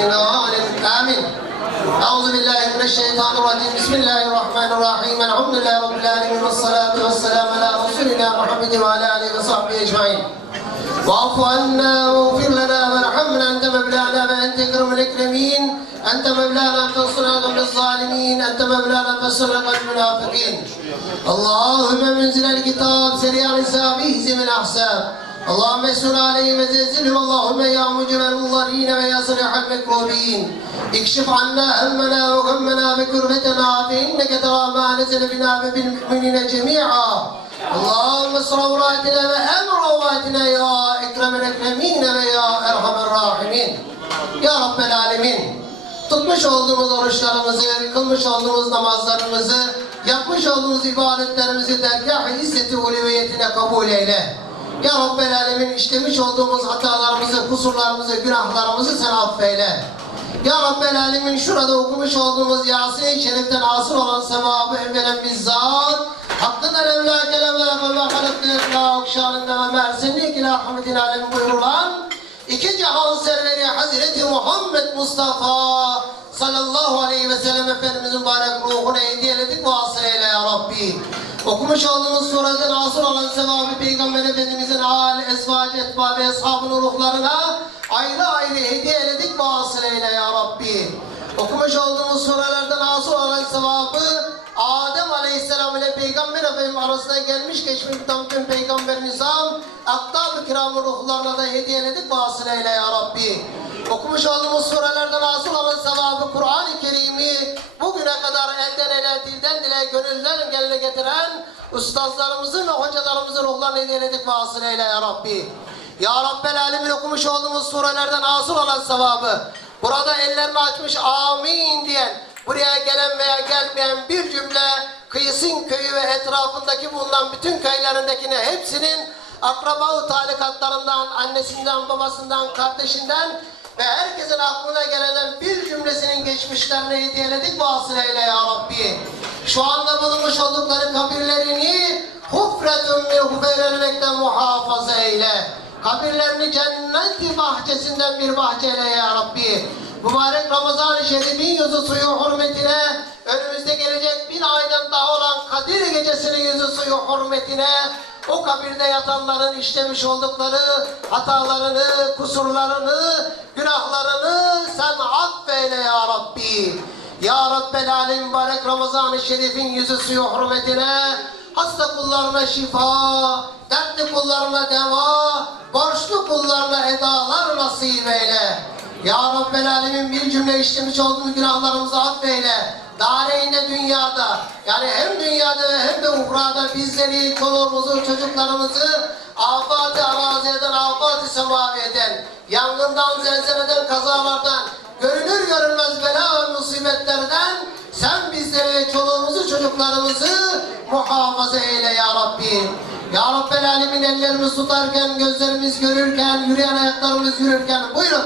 العالمين آمين. أعوذ بالله من الشيطان الرجيم. بسم الله الرحمن الرحيم. الحمد لله رب العالمين والصلاة والسلام على رسولنا محمد وعلى آله وصحبه أجمعين. واعف عنا واغفر لنا وارحمنا. أنت مولانا وأنت أكرم الأكرمين. أنت مولانا فانصرنا ضد الظالمين. أنت مولانا فانصرنا ضد المنافقين. اللهم منزل الكتاب سريع الحساب اهزم الأحساب اللهم يسر عليهم وزلزلهم اللهم يا مجر المضرين ويا صريح المكروبين اكشف عنا همنا وغمنا بكربتنا فإنك ترى ما نزل بنا وبالمؤمنين جميعا اللهم استر عوراتنا وامر رواتنا يا اكرم الاكرمين ويا ارحم الراحمين Ya Rabbel Alemin tutmuş olduğumuz oruçlarımızı, kılmış olduğumuz namazlarımızı, yapmış olduğumuz ibadetlerimizi dergah-ı izzeti uluviyetine kabul eyle. Ya Rabbel Alemin işlemiş olduğumuz hatalarımızı, kusurlarımızı, günahlarımızı sen affeyle. Ya Rabbel Alemin şurada okumuş olduğumuz Yasin-i Şerif'ten asıl olan sevabı evvelen bizzat Hakkından evlâke levâke ve halaklı evlâk şanında ve mersinlik ilâ hamdin alem buyurulan iki cihan serveri Hazreti Muhammed Mustafa sallallahu aleyhi ve sellem Efendimizin mübarek ruhuna hediyeledik vasıl eyle ya Rabbi. Okumuş olduğumuz sureden asıl olan sevabı Peygamber Efendimizin hal, esvacı, etba ve eshabının ruhlarına ayrı ayrı hediye eyledik vasıl eyle ya Rabbi. Okumuş olduğumuz surelerden asıl olan sevabı Adem Aleyhisselam ile Peygamber Efendimiz arasında gelmiş geçmiş tam tüm Peygamber Nizam Aktab-ı Kiram'ın ruhlarına da hediyeledik vasıl eyle ya Rabbi. Okumuş olduğumuz surelerden asıl olan sevabı Kur'an-ı Kerim'i bugüne kadar elden ele, dilden dile, gönülden geline getiren ustazlarımızın ve hocalarımızın ruhlarını hediyeledik vasıl eyle ya Rabbi. Ya Rabbel Alemin okumuş olduğumuz surelerden asıl olan sevabı burada ellerini açmış amin diyen buraya gelen veya gelmeyen bir cümle kıyısın köyü ve etrafındaki bulunan bütün köylerindekine hepsinin akraba-ı talikatlarından, annesinden, babasından, kardeşinden ve herkesin aklına gelenen bir cümlesinin geçmişlerini hediyeledik vasıl eyle ya Rabbi. Şu anda bulunmuş oldukları kabirlerini hufretun min hufeyrelemekten muhafaza eyle. Kabirlerini cennet bahçesinden bir bahçeyle ya Rabbi. Mübarek Ramazan-ı Şerif'in yüzü suyu hürmetine, önümüzde gelecek bin aydan daha olan Kadir Gecesi'nin yüzü suyu hürmetine, o kabirde yatanların işlemiş oldukları hatalarını, kusurlarını, günahlarını sen affeyle ya Rabbi. Ya Rabbel Alem mübarek Ramazan-ı Şerif'in yüzü suyu hürmetine, hasta kullarına şifa, dertli kullarına deva, borçlu kullarına edalar nasip eyle. Ya Rabbel Alemin bir cümle işlemiş olduğumuz günahlarımızı affeyle. Dareyinde dünyada, yani hem dünyada hem de uhrada bizleri, çoluğumuzu, çocuklarımızı afat-ı araziden, afat-ı semaviyeden, yangından, zelzeleden, kazalardan, görünür görünmez bela ve musibetlerden sen bizleri, çoluğumuzu, çocuklarımızı muhafaza eyle ya Rabbi. Ya Rabbel Alemin ellerimiz tutarken, gözlerimiz görürken, yürüyen ayaklarımız yürürken buyurun.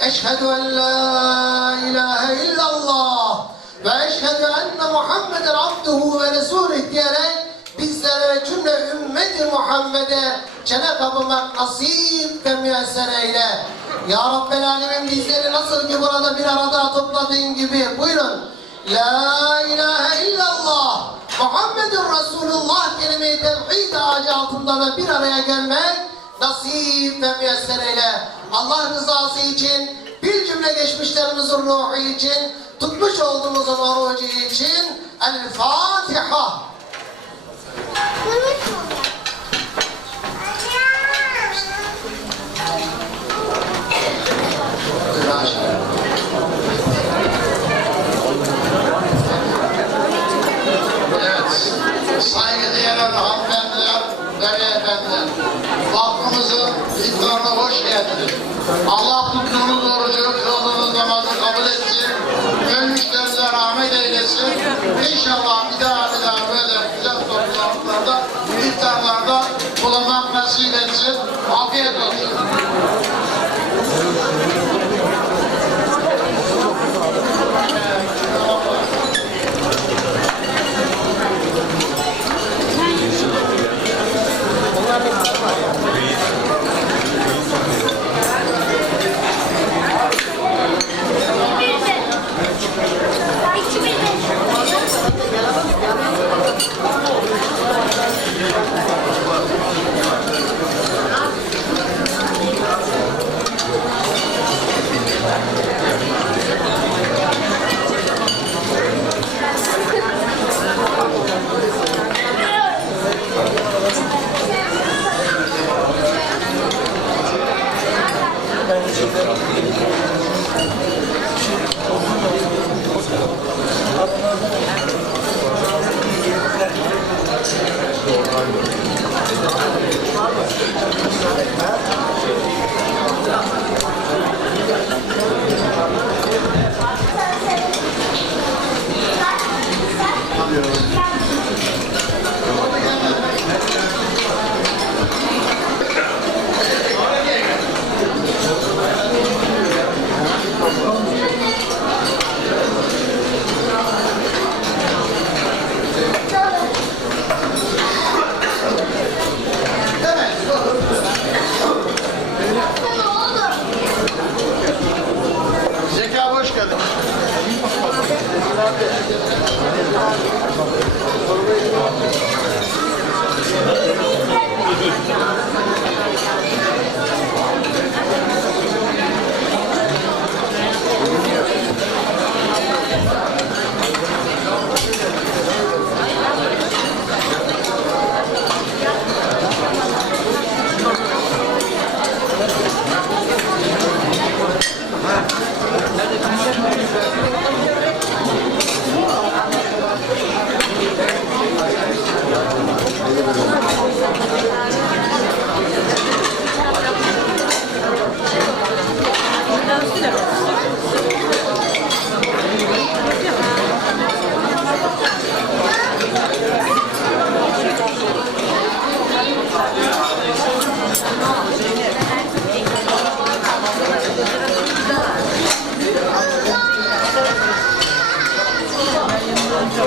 Eşhedü en la ilahe illallah ve eşhedü enne Muhammeden abduhu ve resulüh diyerek bizlere ve cümle ümmeti Muhammed'e cennet kapımak nasip ve müyesser eyle. Ya Rabbel Alemin bizleri nasıl ki burada bir arada topladığın gibi buyurun. La ilahe illallah Muhammedun Resulullah kelime-i tevhid ağacı altında da bir araya gelmek nasip ve müyesser eyle. Allah rızası için, bir cümle geçmişlerimizin ruhu için, tutmuş olduğumuzun orucu için El Fatiha. İnşallah bir daha Zeki abi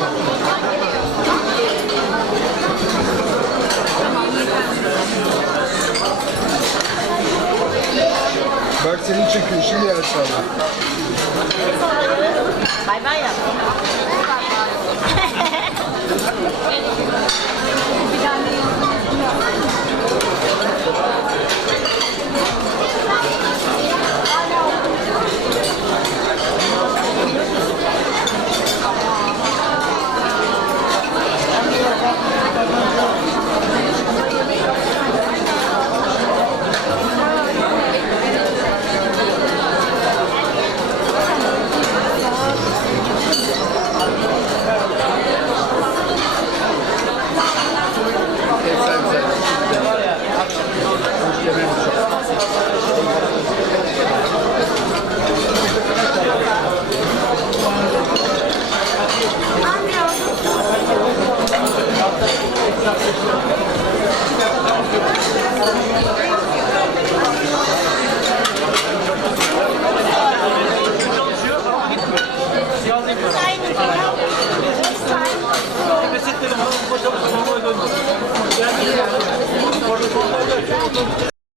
Bak seni çekiyor şimdi yer sana. Bay bay yap. Bir tane